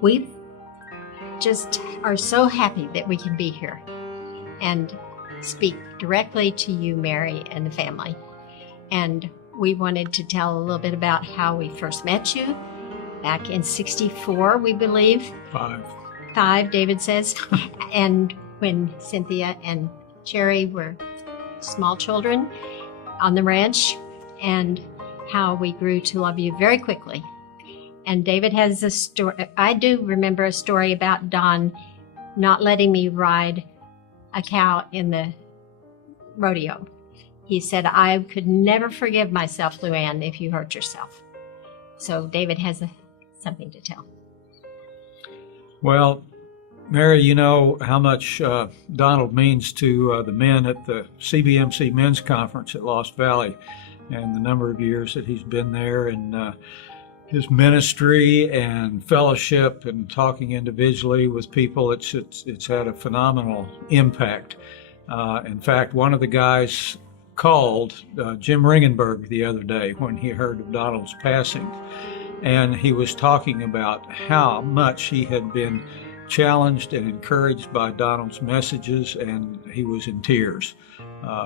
We just are so happy that we can be here and speak directly to you, Mary, and the family. And we wanted to tell a little bit about how we first met you back in '64, we believe. Five, David says. And when Cynthia and Cherry were small children on the ranch, and how we grew to love you very quickly. And David has a story. I do remember a story about Don not letting me ride a cow in the rodeo. He said, I could never forgive myself, Luann, if you hurt yourself. So David has something to tell. Well, Mary, you know how much Donald means to the men at the CBMC Men's Conference at Lost Valley, and the number of years that he's been there, and his ministry and fellowship and talking individually with people. It's had a phenomenal impact. In fact, one of the guys called Jim Ringenberg the other day when he heard of Donald's passing, and he was talking about how much he had been challenged and encouraged by Donald's messages, and he was in tears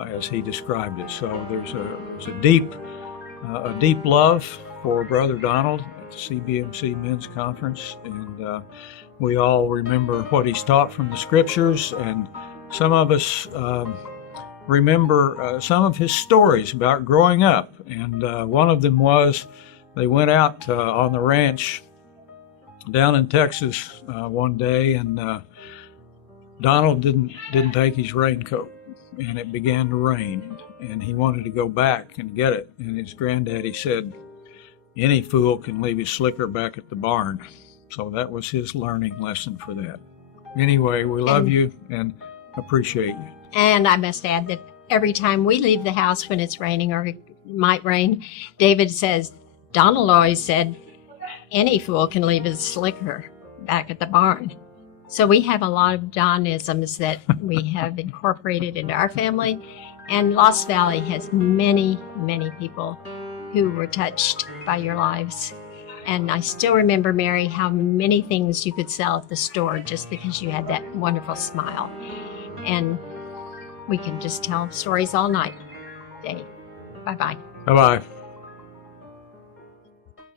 as he described it. So there's a deep love for Brother Donald at the CBMC Men's Conference, and we all remember what he's taught from the Scriptures, and some of us remember some of his stories about growing up, and one of them was they went out on the ranch down in Texas one day, and Donald didn't take his raincoat, and it began to rain, and he wanted to go back and get it, and his granddaddy said, any fool can leave his slicker back at the barn. So that was his learning lesson for that. Anyway, we love you and appreciate you. And I must add that every time we leave the house when it's raining or it might rain, David says, Donald always said, any fool can leave his slicker back at the barn. So we have a lot of Donisms that we have incorporated into our family. And Lost Valley has many, many people who were touched by your lives. And I still remember, Mary, how many things you could sell at the store just because you had that wonderful smile. And we can just tell stories all night, Dave. Bye-bye. Bye-bye.